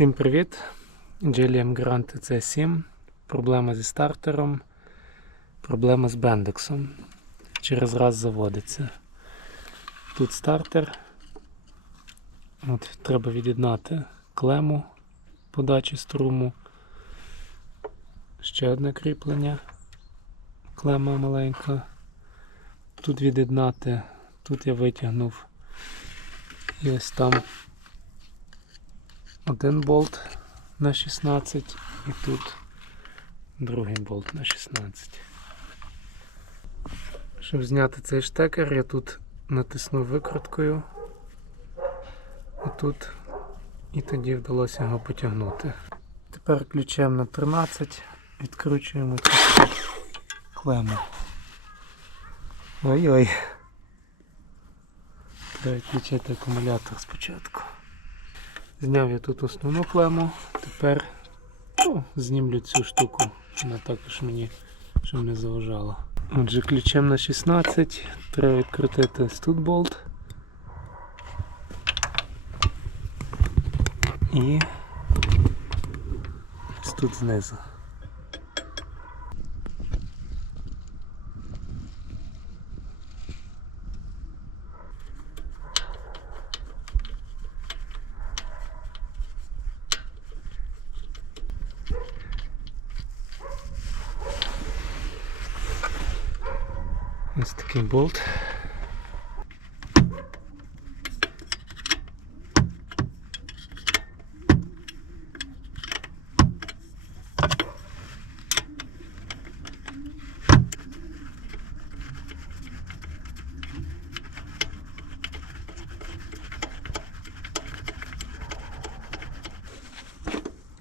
Всім привіт! GLM Grant C7. Проблема зі стартером, проблема з бендексом. Через раз заводиться. Тут стартер. От, треба від'єднати клему подачі струму. Ще одне кріплення. Клема маленька. Тут від'єднати, тут я витягнув. І ось там один болт на 16 і тут другий болт на 16. Щоб зняти цей штекер, я тут натиснув викруткою отут і тоді вдалося його потягнути. Тепер ключем на 13 відкручуємо цю клему. Ой-ой. Треба відключити акумулятор спочатку. Зняв я тут основну клему, тепер ну, знімлю цю штуку, вона також мені щоб не заважала. Отже, ключем на 16 треба відкрутити студболт. І тут знизу. Ось такий болт.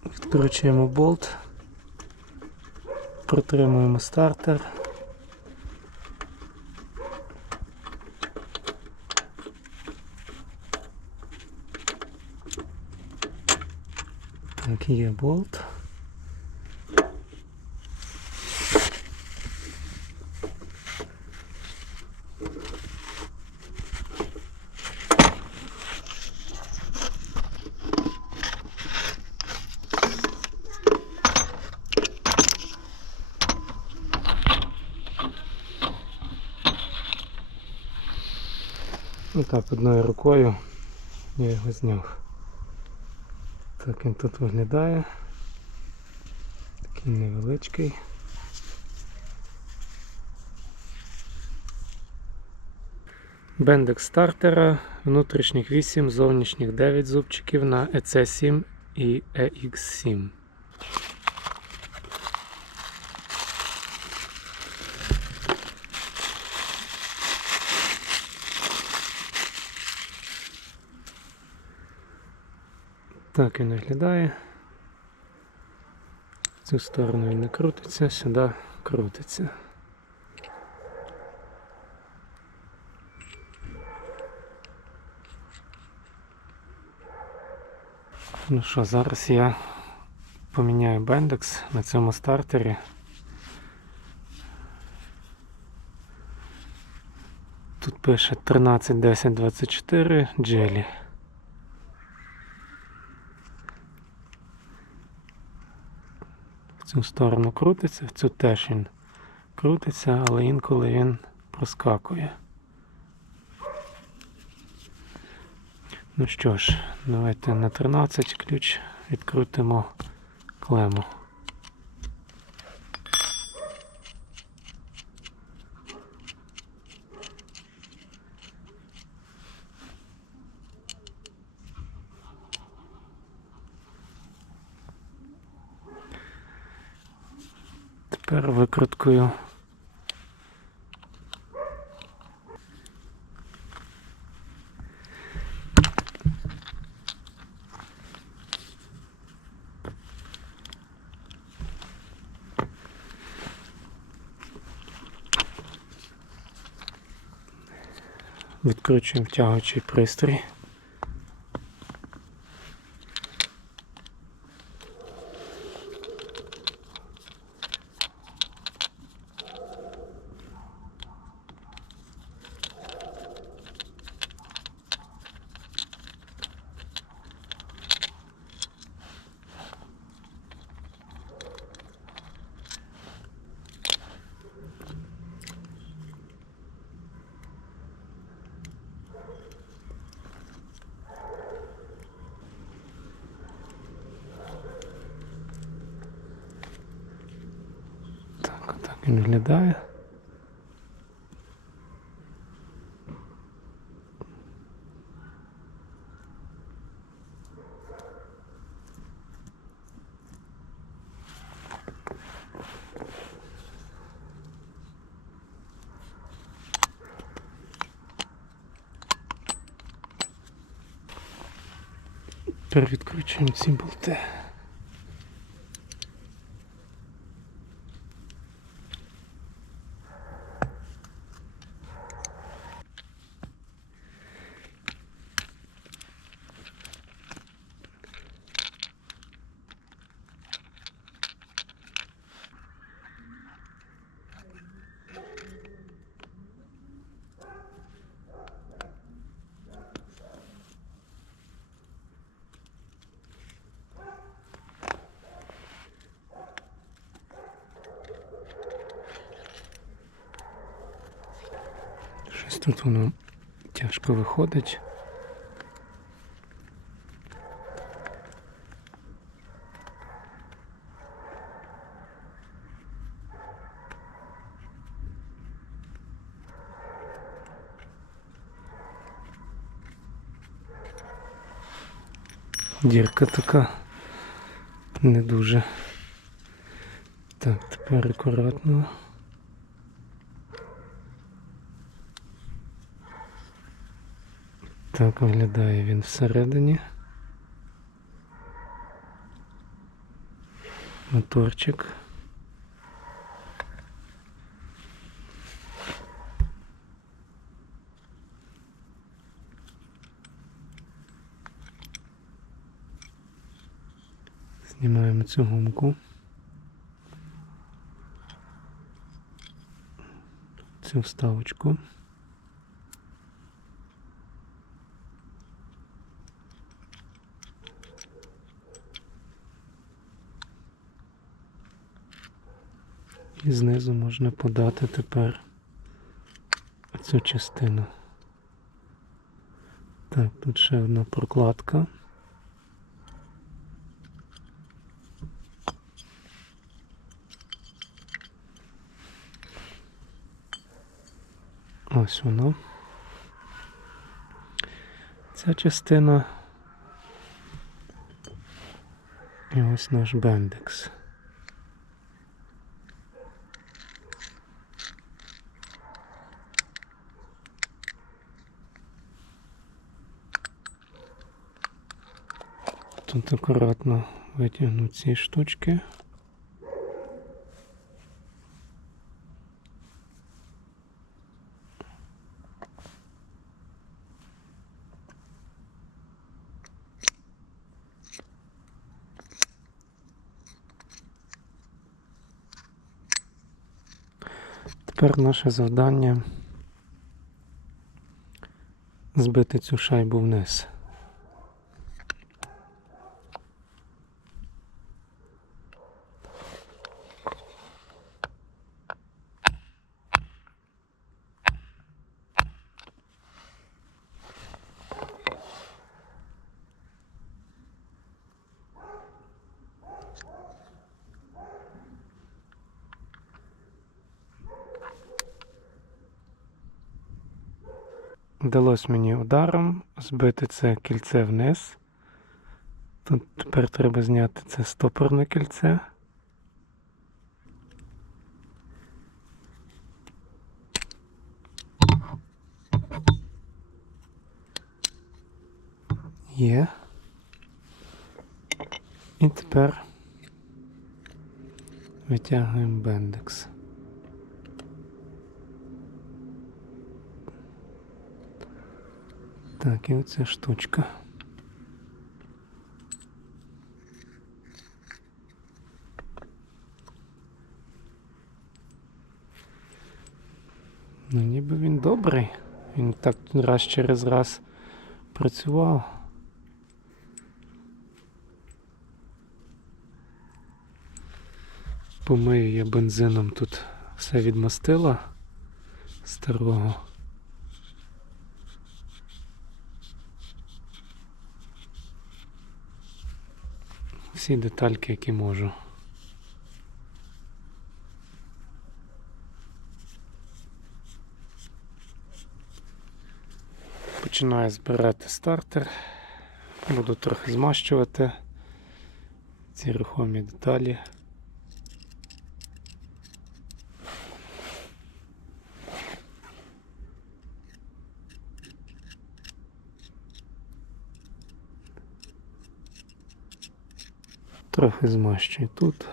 Відкручуємо болт, протримуємо стартер. Є болт. Отак одною рукою я його зняв. Так він тут виглядає. Такий невеличкий. Бендекс стартера, внутрішніх 8, зовнішніх 9 зубчиків на EC7 і EX7. Так він виглядає. В цю сторону він не крутиться, сюди крутиться. Ну що, зараз я поміняю бендекс на цьому стартері. Тут пише 131024 джелі. Цю сторону крутиться, в цю теж він крутиться, але інколи він проскакує. Ну що ж, давайте на 13 ключ відкрутимо клему. Тепер викруткою відкручуємо втягуючий пристрій. Він виглядає. Тепер відкручуємо ці болти. Тут воно тяжко виходить. Дірка така не дуже. Так, тепер акуратно. Так виглядає він всередині. Моторчик. Знімаємо цю гумку. Цю вставочку. І знизу можна подати тепер цю частину. Так, тут ще одна прокладка. Ось воно. Ця частина. І ось наш бендекс. Тут акуратно витягну ці штучки. Тепер наше завдання збити цю шайбу вниз. Вдалося мені ударом збити це кільце вниз. Тут тепер треба зняти це стопорне кільце. Є. І тепер витягуємо бендекс. Так, і оця штучка. Ну, ніби він добрий. Він так раз через раз працював. Помию я бензином тут все відмастила старого. всі детальки, які можу. Починаю збирати стартер, буду трохи змащувати ці рухомі деталі. Трохи змащую тут.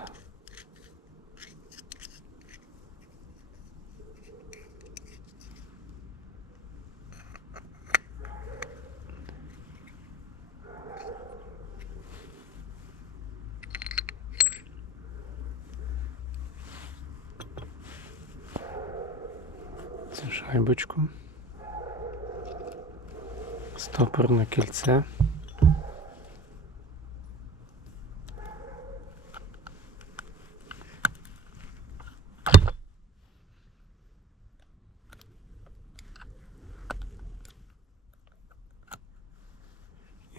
Цю шайбочку. Стопорне кільце.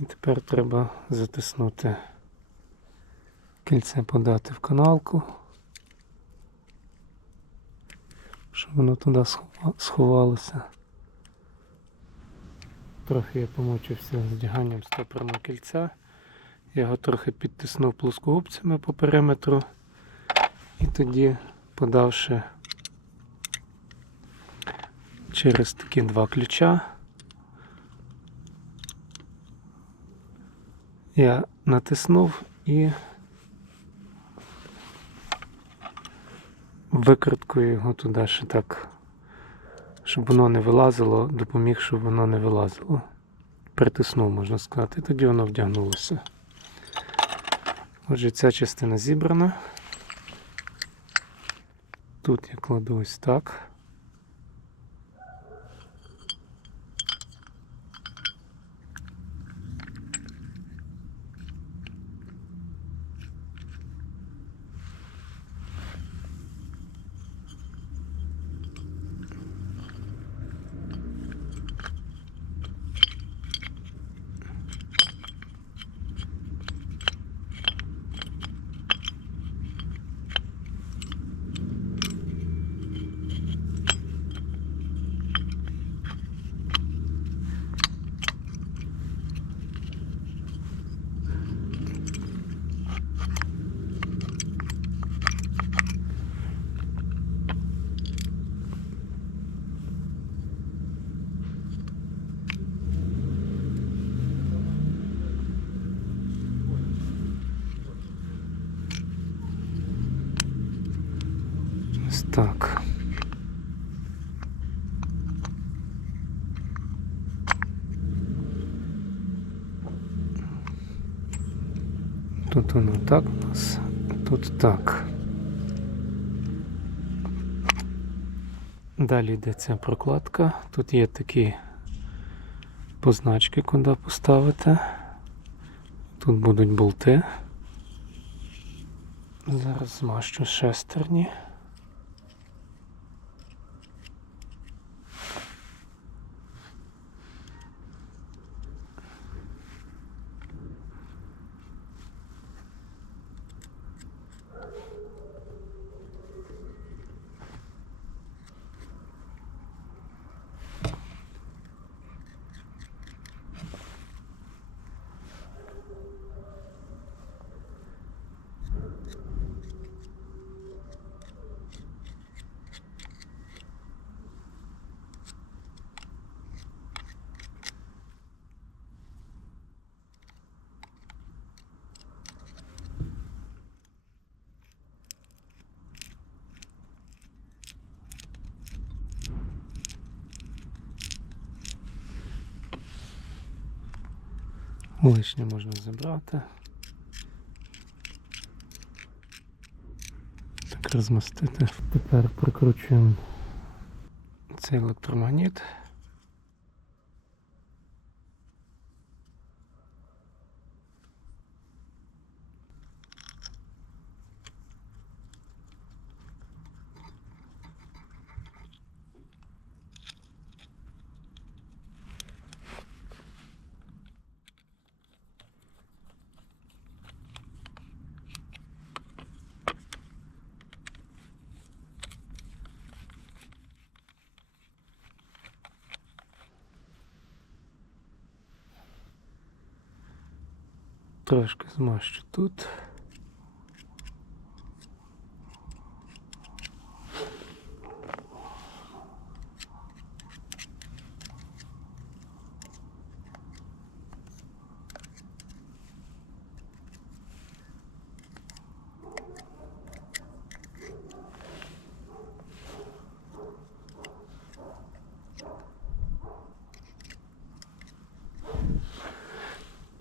І тепер треба затиснути кільце подати в каналку, щоб воно туди сховалося. Трохи я помучився з вдяганням стопорного кільця. Я його трохи підтиснув плоскогубцями по периметру і тоді подавши через такі два ключа. Я натиснув і викруткою його туди ще так, щоб воно не вилазило, допоміг, щоб воно не вилазило. Притиснув, можна сказати, і тоді воно вдягнулося. Отже, ця частина зібрана. Тут я кладу ось так. Ось так. Тут воно так у нас, тут так. Далі йде ця прокладка. Тут є такі позначки, куди поставити. Тут будуть болти. Зараз змащу шестерні. Лишнє можна забрати. Так розмістити. Тепер прикручуємо цей електромагніт. Трошки змащу тут.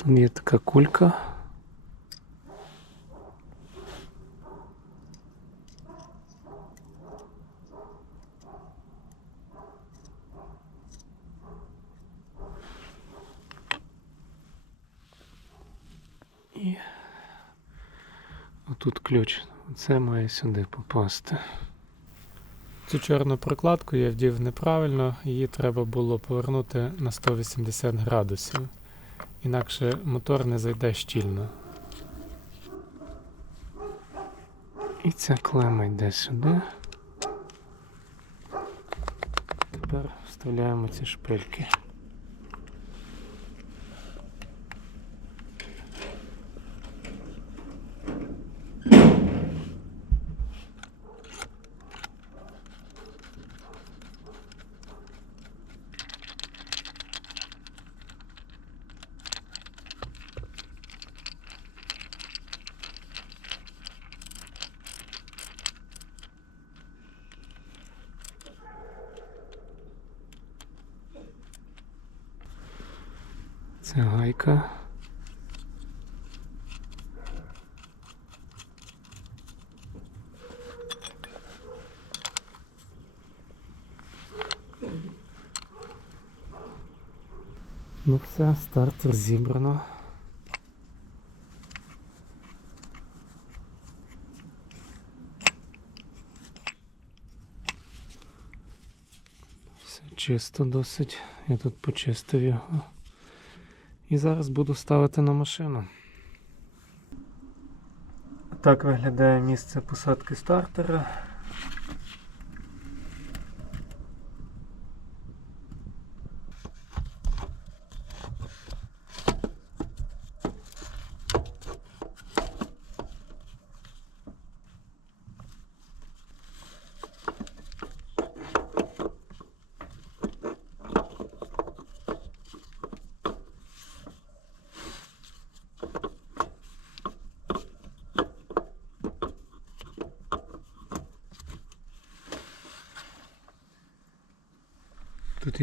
Там є така кулька. І ключ. Це має сюди попасти. Цю чорну прокладку я вдів неправильно, її треба було повернути на 180 градусів. Інакше мотор не зайде щільно. І ця клема йде сюди. Тепер вставляємо ці шпильки. Це гайка. Ну все, стартер зібрано. Все чисто досить. Я тут почистив його. І зараз буду ставити на машину. Так виглядає місце посадки стартера.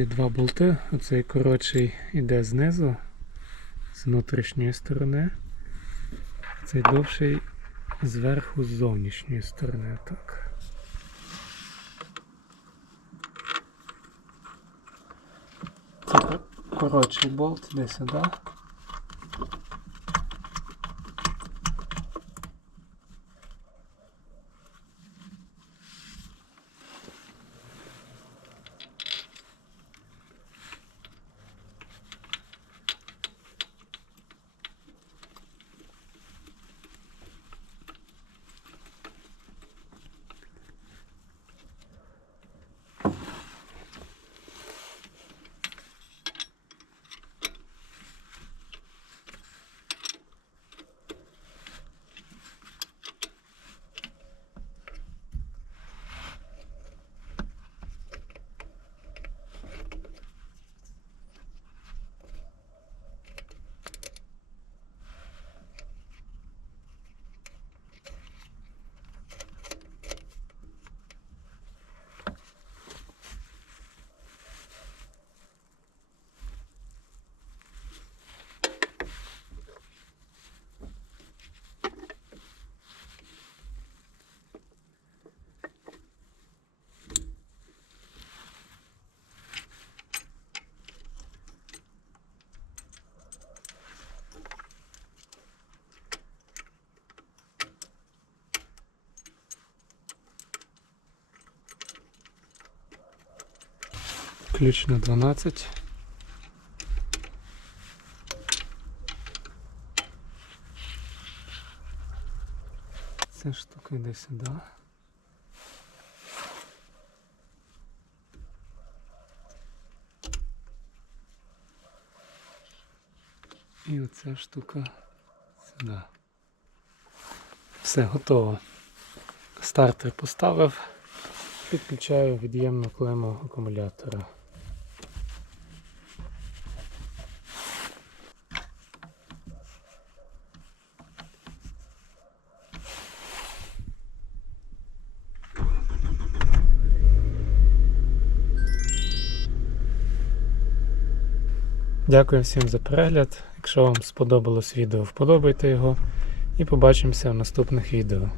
Два болти. Оцей коротший іде знизу, з внутрішньої сторони. Цей довший зверху з зовнішньої сторони. Так. Це коротший болт іде сюди. Ключ на 12. Ця штука йде сюди. І оця штука Да. Все готово. Стартер поставив. Підключаю від'ємну клему акумулятора. Дякую всім за перегляд. Якщо вам сподобалось відео, вподобайте його і побачимося в наступних відео.